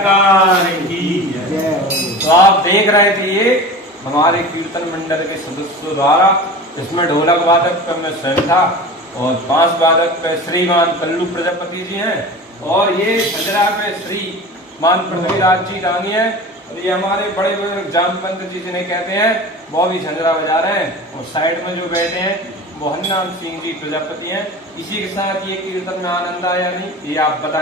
सरकार की जय। तो आप देख रहे थे ये हमारे कीर्तन मंडल के सदस्यों द्वारा, इसमें ढोलक वादक पे मैं स्वयं था और 5 वादक पे श्रीमान पल्लू प्रजापति जी हैं और ये झंझरा पे श्रीमान पृथ्वीराज जी डांगी है और ये हमारे बड़े बुजुर्ग जामवंत जी जिन्हें कहते हैं वो भी झंझरा बजा रहे हैं और साइड में जो बैठे हैं वो हनुमान सिंह जी प्रजापति हैं। इसी के साथ ये कीर्तन में आनंद आया नहीं ये आप बताएं।